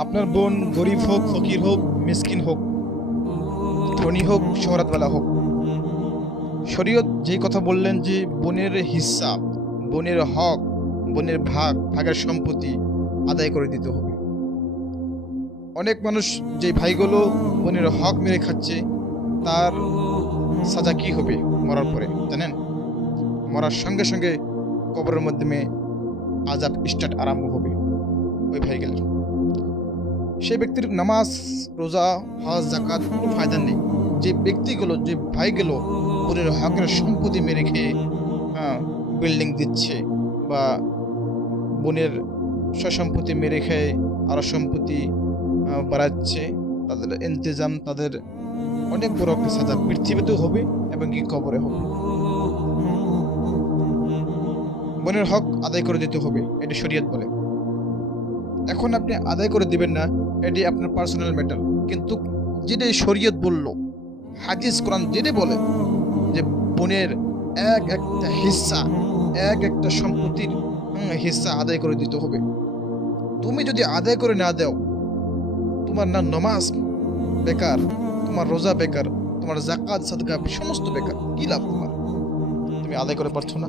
আপনার বোন গরিব হোক, ফকির হোক, মিসকিন হোক, ধনী হোক, শহরাতওয়ালা হোক, শরীয়ত যেই কথা বললেন যে বোনের হিস্সা, বোনের হক, বোনের ভাগের সম্পত্তি আদায় করে দিতে হবে। অনেক মানুষ যে ভাইগুলো বোনের হক মেরে খাচ্ছে, তার সাজা কি হবে মরার পরে জানেন? মরার সঙ্গে সঙ্গে কবরের মাধ্যমে আযাব স্টার্ট আরম্ভ হবে ওই ভাইগুলোর। সেই ব্যক্তির নামাজ, রোজা, হজ, যাকাত কোনো ফায়দা নেই। যে ব্যক্তিগুলো, যে ভাইগুলো বোনের হকের সম্পত্তি মেরে খেয়ে বিল্ডিং দিচ্ছে, বা বোনের সম্পত্তি মেরে খেয়ে আরো সম্পত্তি বাড়াচ্ছে, তাদের ইন্তজাম, তাদের অনেক বড় একটা সাজা পৃথিবীতেও হবে এবং কি কবরে হবে। বোনের হক আদায় করে দিতে হবে, এটি শরীয়ত বলে। এখন আপনি আদায় করে দিবেন না, এটি আপনার পার্সোনাল ম্যাটার। কিন্তু যেটাই শরীয়ত বলল, হাদিস কোরআন যেটা বলে যে বোনের এক একটা হিস্সা, এক একটা সম্পত্তির হিস্সা আদায় করে দিতে হবে। তুমি যদি আদায় করে না দাও, তোমার না নামাজ বেকার, তোমার রোজা বেকার, তোমার যাকাত সাদকা সমস্ত বেকার। কি লাভ তোমার? তুমি আদায় করে পারছো না।